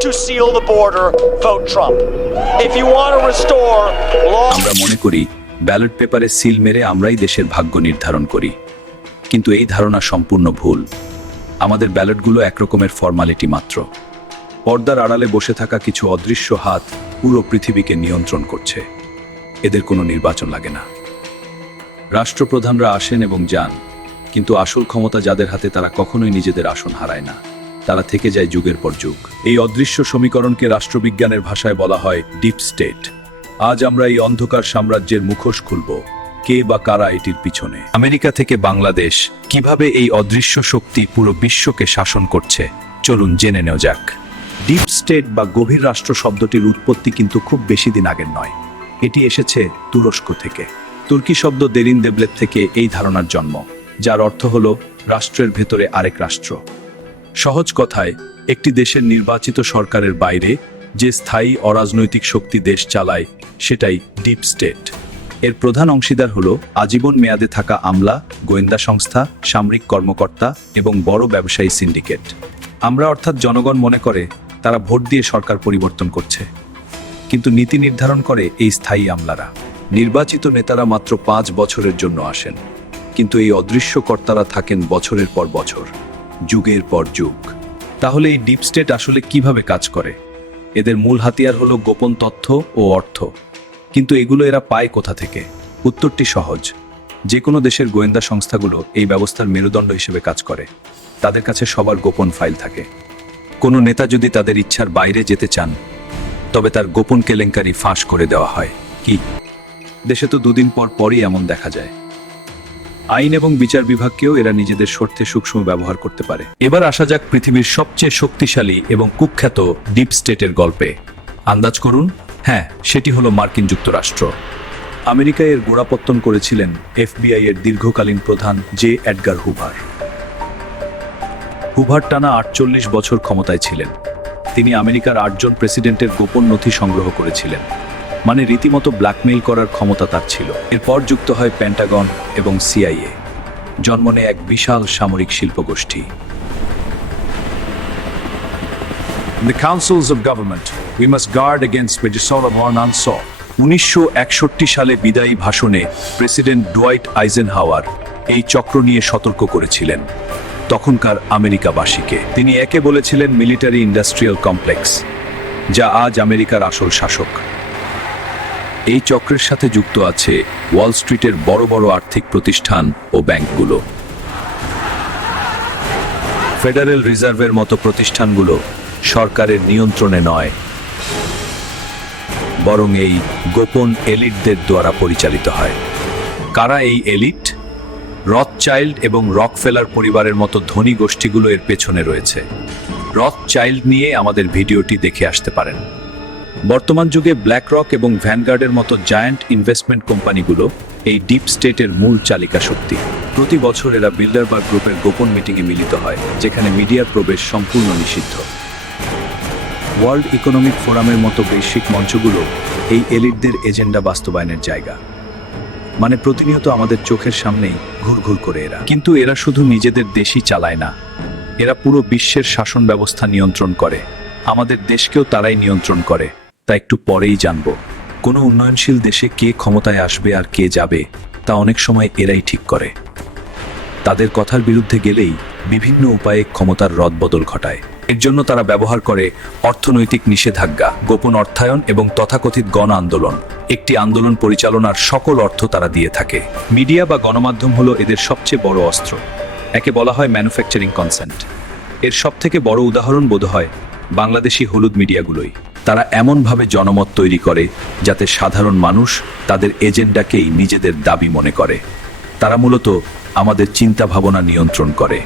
to seal the border, vote Trump. If you want to restore law... আমরা মনে করি ballot পেপারে seal মেরে আমরাই দেশের ভাগ্য নির্ধারণ করি, কিন্তু এই ধারণা সম্পূর্ণ ভুল। আমাদের ব্যালটগুলো একরকমের ফর্মালিটি মাত্র। পর্দার আড়ালে বসে থাকা কিছু অদৃশ্য হাত পুরো পৃথিবীকে নিয়ন্ত্রণ করছে। এদের কোনো নির্বাচন লাগে না। রাষ্ট্রপ্রধানরা আসেন এবং যান, কিন্তু আসল ক্ষমতা যাদের হাতে তারা কখনোই নিজেদের আসন হারায় না। তারা থেকে যায় যুগের পর যুগ। এই অদৃশ্য সমীকরণকে রাষ্ট্রবিজ্ঞানের ভাষায় বলা হয় ডিপ স্টেট। আজ আমরা এই অন্ধকার সাম্রাজ্যের মুখোশ খুলব, কে বা কারা এটির পিছনে। আমেরিকা থেকে বাংলাদেশ কিভাবে এই অদৃশ্য শক্তি পুরো বিশ্বকে শাসন করছে, চলুন জেনে নেওয়া যাক। ডিপ স্টেট বা গভীর রাষ্ট্র শব্দটির উৎপত্তি কিন্তু খুব বেশি দিন আগের নয়। এটি এসেছে তুরস্ক থেকে। তুর্কি শব্দ দেরিন দেবলেত থেকে এই ধারণার জন্ম, যার অর্থ হল রাষ্ট্রের ভেতরে আরেক রাষ্ট্র। সহজ কথায়, একটি দেশের নির্বাচিত সরকারের বাইরে যে স্থায়ী অরাজনৈতিক শক্তি দেশ চালায়, সেটাই ডিপ স্টেট। এর প্রধান অংশীদার হল আজীবন মেয়াদে থাকা আমলা, গোয়েন্দা সংস্থা, সামরিক কর্মকর্তা এবং বড় ব্যবসায়ী সিন্ডিকেট। আমরা অর্থাৎ জনগণ মনে করে তারা ভোট দিয়ে সরকার পরিবর্তন করছে, কিন্তু নীতি নির্ধারণ করে এই স্থায়ী আমলারা। নির্বাচিত নেতারা মাত্র 5 বছরের জন্য আসেন, কিন্তু এই অদৃশ্য কর্তারা থাকেন বছরের পর বছর, যুগের পর যুগ। তাহলে এই ডিপ স্টেট আসলে কিভাবে কাজ করে? এদের মূল হাতিয়ার হলো গোপন তথ্য ও অর্থ। কিন্তু এগুলো এরা পায় কোথা থেকে? উত্তরটি সহজ। যে কোনো দেশের গোয়েন্দা সংস্থাগুলো এই ব্যবস্থার মেরুদণ্ড হিসেবে কাজ করে। তাদের কাছে সবার গোপন ফাইল থাকে। কোনো নেতা যদি তাদের ইচ্ছার বাইরে যেতে চান, তবে তার গোপন কেলেঙ্কারি ফাঁস করে দেওয়া হয়। কি দেশে তো 2 দিন পর পরই এমন দেখা যায়। আইন এবং বিচার বিভাগকেও এরা নিজেদের স্বার্থে সূক্ষ্ম ব্যবহার করতে পারে। এবার আসা যাক পৃথিবীর সবচেয়ে শক্তিশালী এবং কুখ্যাত ডিপ স্টেটের গল্পে। আন্দাজ করুন, হ্যাঁ, সেটি হলো মার্কিন যুক্তরাষ্ট্র। আমেরিকায় এর গোড়াপত্তন করেছিলেন FBI এর দীর্ঘকালীন প্রধান জে এডগার হুভার। হুভার টানা 48 বছর ক্ষমতায় ছিলেন। তিনি আমেরিকার 8 জন প্রেসিডেন্টের গোপন নথি সংগ্রহ করেছিলেন। মানে রীতিমতো ব্ল্যাকমেইল করার ক্ষমতা তার ছিল। এরপর যুক্ত হয় পেন্টাগন এবং CIA। জন্ম নেয় এক বিশাল সামরিক শিল্পগোষ্ঠী। In the councils of government, we must guard against Venezuela Mornanso. 1961 সালে বিদায়ী ভাষণে প্রেসিডেন্ট ডুয়াইট আইজেনহাওয়ার এই চক্র নিয়ে সতর্ক করেছিলেন তখনকার আমেরিকাবাসীকে। তিনি একে বলেছিলেন মিলিটারি ইন্ডাস্ট্রিয়াল কমপ্লেক্স, যা আজ আমেরিকার আসল শাসক। এই চক্রের সাথে যুক্ত আছে ওয়াল স্ট্রিটের বড় বড় আর্থিক প্রতিষ্ঠান ও ব্যাংকগুলো। ফেডারেল রিজার্ভের মতো প্রতিষ্ঠানগুলো সরকারের নিয়ন্ত্রণে নয়, বরং এই গোপন এলিটদের দ্বারা পরিচালিত হয়। কারা এই এলিট? রথচাইল্ড এবং রকফেলার পরিবারের মতো ধনী গোষ্ঠীগুলো এর পেছনে রয়েছে। রথচাইল্ড নিয়ে আমাদের ভিডিওটি দেখে আসতে পারেন। বর্তমান যুগে ব্ল্যাকরক এবং ভ্যানগার্ডের মতো জায়ান্ট ইনভেস্টমেন্ট কোম্পানিগুলো এই ডিপ স্টেটের মূল চালিকা শক্তি। প্রতি বছর এরা বিল্ডারবার্গ গ্রুপের গোপন মিটিংয়ে মিলিত হয়, যেখানে মিডিয়ার প্রবেশ সম্পূর্ণ নিষিদ্ধ। ওয়ার্ল্ড ইকোনমিক ফোরামের মতো বৈশ্বিক মঞ্চগুলো এই এলিটদের এজেন্ডা বাস্তবায়নের জায়গা। মানে প্রতিনিয়ত আমাদের চোখের সামনেই ঘুরঘুর করে এরা। কিন্তু এরা শুধু নিজেদের দেশই চালায় না, এরা পুরো বিশ্বের শাসন ব্যবস্থা নিয়ন্ত্রণ করে। আমাদের দেশকেও তারাই নিয়ন্ত্রণ করে, তা একটু পরেই জানব। কোনো উন্নয়নশীল দেশে কে ক্ষমতায় আসবে আর কে যাবে, তা অনেক সময় এরাই ঠিক করে। তাদের কথার বিরুদ্ধে গেলেই বিভিন্ন উপায়ে ক্ষমতার রদবদল ঘটায়। এর জন্য তারা ব্যবহার করে অর্থনৈতিক নিষেধাজ্ঞা, গোপন অর্থায়ন এবং তথাকথিত গণ আন্দোলন। একটি আন্দোলন পরিচালনার সকল অর্থ তারা দিয়ে থাকে। মিডিয়া বা গণমাধ্যম হলো এদের সবচেয়ে বড় অস্ত্র। একে বলা হয় ম্যানুফ্যাকচারিং কনসেন্ট। এর সবথেকে বড় উদাহরণ বোধ হয় বাংলাদেশি হলুদ মিডিয়াগুলোই। তারা এমনভাবে জনমত তৈরি করে যাতে সাধারণ মানুষ তাদের এজেন্ডাকেই নিজেদের দাবি মনে করে। তারা মূলত আমাদের চিন্তা ভাবনা নিয়ন্ত্রণ করে।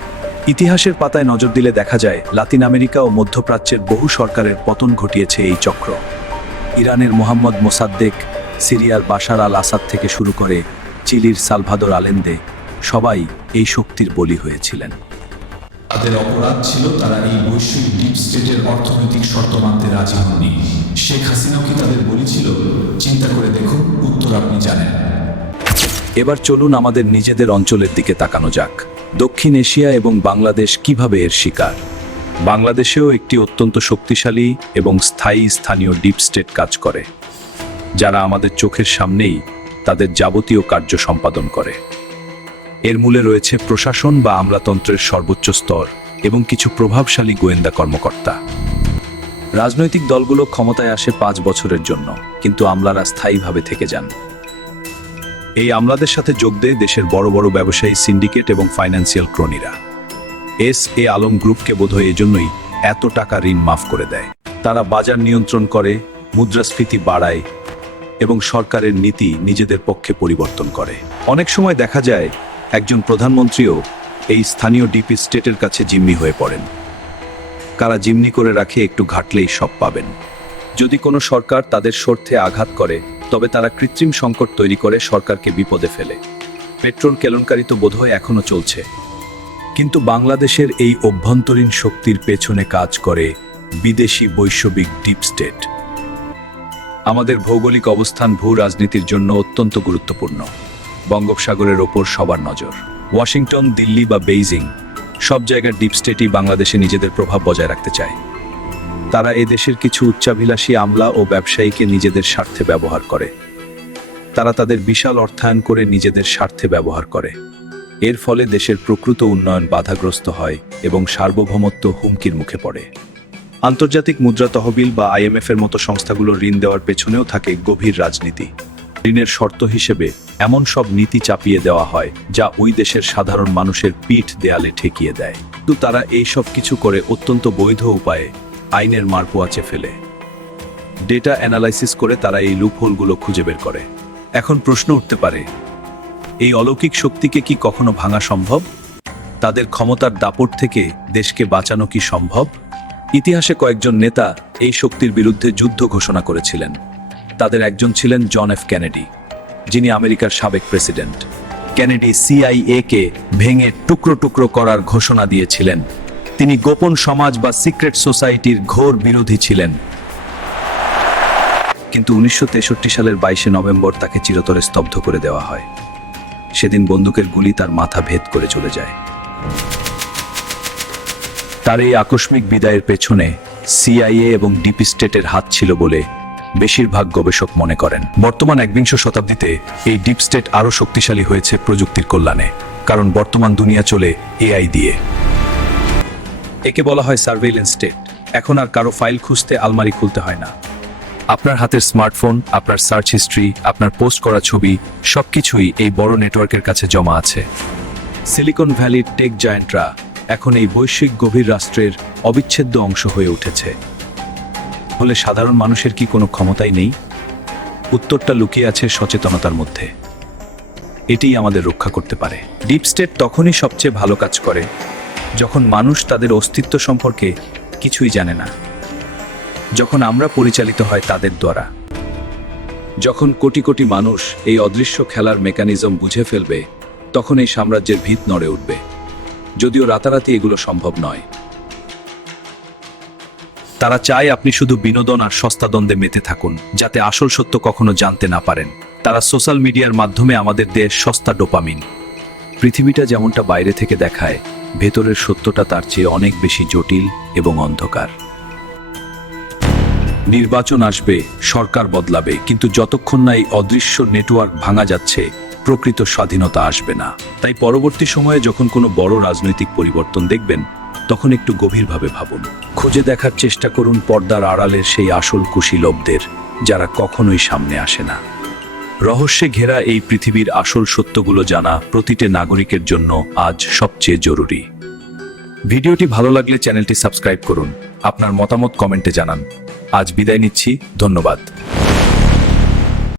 ইতিহাসের পাতায় নজর দিলে দেখা যায় লাতিন আমেরিকা ও মধ্যপ্রাচ্যের বহু সরকারের পতন ঘটিয়েছে এই চক্র। ইরানের মোহাম্মদ মোসাদ্দেক, সিরিয়ার বাশার আল আসাদ থেকে শুরু করে চিলির সালভাদর আলেন্দে, সবাই এই শক্তির বলি হয়েছিলেন। তাদের অপরাধ ছিল তারা এই বৈশ্বিক ডিপ স্টেটের অর্থনৈতিক শর্ত মানতে রাজি হননি। শেখ হাসিনাও কি তাদের বলেছিল? চিন্তা করে দেখুন, উত্তর আপনি জানেন। এবার চলুন আমাদের নিজেদের অঞ্চলের দিকে তাকানো যাক। দক্ষিণ এশিয়া এবং বাংলাদেশ কিভাবে এর শিকার। বাংলাদেশেও একটি অত্যন্ত শক্তিশালী এবং স্থায়ী স্থানীয় ডিপ স্টেট কাজ করে, যারা আমাদের চোখের সামনেই তাদের যাবতীয় কার্য সম্পাদন করে। এর মূলে রয়েছে প্রশাসন বা আমলাতন্ত্রের সর্বোচ্চ স্তর এবং কিছু প্রভাবশালী গোয়েন্দা কর্মকর্তা। রাজনৈতিক দলগুলো ক্ষমতায় আসে 5 বছরের জন্য, কিন্তু আমলারা স্থায়ীভাবে থেকে যান। এই আমলাদের সাথে যোগ দেয় দেশের বড় বড় ব্যবসায়ী, সিন্ডিকেট এবং ফাইন্যান্সিয়াল ক্রোনিরা। এস.এ. আলম গ্রুপকে বোধহয় এজন্যই এত টাকা ঋণ মাফ করে দেয়। তারা বাজার নিয়ন্ত্রণ করে, মুদ্রাস্ফীতি বাড়ায় এবং সরকারের নীতি নিজেদের পক্ষে পরিবর্তন করে। অনেক সময় দেখা যায় একজন প্রধানমন্ত্রীও এই স্থানীয় ডিপ স্টেটের কাছে জিম্মি হয়ে পড়েন। কারা জিম্মি করে রাখে, একটু ঘাটলেই সব পাবেন। যদি কোনো সরকার তাদের স্বার্থে আঘাত করে, তবে তারা কৃত্রিম সংকট তৈরি করে সরকারকে বিপদে ফেলে। পেট্রোল কেলেঙ্কারি তো বোধহয় এখনো চলছে। কিন্তু বাংলাদেশের এই অভ্যন্তরীণ শক্তির পেছনে কাজ করে বিদেশি বৈশ্বিক ডিপ স্টেট। আমাদের ভৌগোলিক অবস্থান ভূ রাজনীতির জন্য অত্যন্ত গুরুত্বপূর্ণ। বঙ্গোপসাগরের ওপর সবার নজর। ওয়াশিংটন, দিল্লি বা বেইজিং, সব জায়গার ডিপ স্টেটই বাংলাদেশে নিজেদের প্রভাব বজায় রাখতে চায়। তারা এদেশের কিছু উচ্চাভিলাষী আমলা ও ব্যবসায়ীকে নিজেদের স্বার্থে ব্যবহার করে। তারা তাদের বিশাল অর্থায়ন করে নিজেদের স্বার্থে ব্যবহার করে। এর ফলে দেশের প্রকৃত উন্নয়ন বাধাগ্রস্ত হয় এবং সার্বভৌমত্ব হুমকির মুখে পড়ে। আন্তর্জাতিক মুদ্রা তহবিল বা IMF এর মতো সংস্থাগুলোর ঋণ দেওয়ার পেছনেও থাকে গভীর রাজনীতি। ঋণের শর্ত হিসেবে এমন সব নীতি চাপিয়ে দেওয়া হয় যা ওই দেশের সাধারণ মানুষের পিঠ দেয়ালে ঠেকিয়ে দেয়। কিন্তু তারা এই সব কিছু করে অত্যন্ত বৈধ উপায়ে আইনের মারপোয়াচে ফেলে। ডেটা অ্যানালাইসিস করে তারা এই লুপহোলগুলো খুঁজে বের করে। এখন প্রশ্ন উঠতে পারে, এই অলৌকিক শক্তিকে কি কখনো ভাঙা সম্ভব? তাদের ক্ষমতার দাপট থেকে দেশকে বাঁচানো কি সম্ভব? ইতিহাসে কয়েকজন নেতা এই শক্তির বিরুদ্ধে যুদ্ধ ঘোষণা করেছিলেন। তাদের একজন ছিলেন জন এফ কেনেডি, যিনি আমেরিকার সাবেক প্রেসিডেন্ট। কেনেডি CIA-কে ভেঙে টুকরো টুকরো করার ঘোষণা দিয়েছিলেন। তিনি গোপন সমাজ বা সিক্রেট সোসাইটির ঘোর বিরোধী ছিলেন। কিন্তু 1963 সালের 22শে নভেম্বর তাকে চিরতরে স্তব্ধ করে দেওয়া হয়। সেদিন বন্দুকের গুলি তার মাথা ভেদ করে চলে যায়। তার এই আকস্মিক বিদায়ের পেছনে CIA এবং ডিপ স্টেটের হাত ছিল বলে বেশিরভাগ গবেষক মনে করেন। বর্তমান 21শ শতাব্দীতে এই ডিপ স্টেট আরও শক্তিশালী হয়েছে প্রযুক্তির কল্যাণে, কারণ বর্তমান দুনিয়া চলে AI দিয়ে। একে বলা হয় সার্ভেইলেন্স স্টেট। এখন আর কারো ফাইল খুঁজতে আলমারি খুলতে হয় না। আপনার হাতের স্মার্টফোন, আপনার সার্চ হিস্ট্রি, আপনার পোস্ট করা ছবি, সবকিছুই এই বড় নেটওয়ার্কের কাছে জমা আছে। সিলিকন ভ্যালির টেক জায়ান্টরা এখন এই বৈশ্বিক গভীর রাষ্ট্রের অবিচ্ছেদ্য অংশ হয়ে উঠেছে। ফলে সাধারণ মানুষের কি কোনো ক্ষমতাই নেই? উত্তরটা লুকিয়ে আছে সচেতনতার মধ্যে। এটিই আমাদের রক্ষা করতে পারে। ডিপ স্টেট তখনই সবচেয়ে ভালো কাজ করে যখন মানুষ তাদের অস্তিত্ব সম্পর্কে কিছুই জানে না, যখন আমরা পরিচালিত হয় তাদের দ্বারা। যখন কোটি কোটি মানুষ এই অদৃশ্য খেলার মেকানিজম বুঝে ফেলবে, তখন এই সাম্রাজ্যের ভিত নড়ে উঠবে। যদিও রাতারাতি এগুলো সম্ভব নয়। তারা চায় আপনি শুধু বিনোদন আর সস্তা দ্বন্দ্বে মেতে থাকুন, যাতে আসল সত্য কখনো জানতে না পারেন। তারা সোশ্যাল মিডিয়ার মাধ্যমে আমাদের দেশ সস্তা ডোপামিন। পৃথিবীটা যেমনটা বাইরে থেকে দেখায়, ভেতরের সত্যটা তার চেয়ে অনেক বেশি জটিল এবং অন্ধকার। নির্বাচন আসবে, সরকার বদলাবে, কিন্তু যতক্ষণ না এই অদৃশ্য নেটওয়ার্ক ভাঙা যাচ্ছে, প্রকৃত স্বাধীনতা আসবে না। তাই পরবর্তী সময়ে যখন কোনো বড় রাজনৈতিক পরিবর্তন দেখবেন, তখন একটু গভীরভাবে ভাবুন। খুঁজে দেখার চেষ্টা করুন পর্দার আড়ালের সেই আসল কুশীলবদের, যারা কখনোই সামনে আসে না। রহস্যে ঘেরা এই পৃথিবীর আসল সত্যগুলো জানা প্রতিটি নাগরিকের জন্য আজ সবচেয়ে জরুরি। ভিডিওটি ভালো লাগলে চ্যানেলটি সাবস্ক্রাইব করুন। আপনার মতামত কমেন্টে জানান। আজ বিদায় নিচ্ছি, ধন্যবাদ।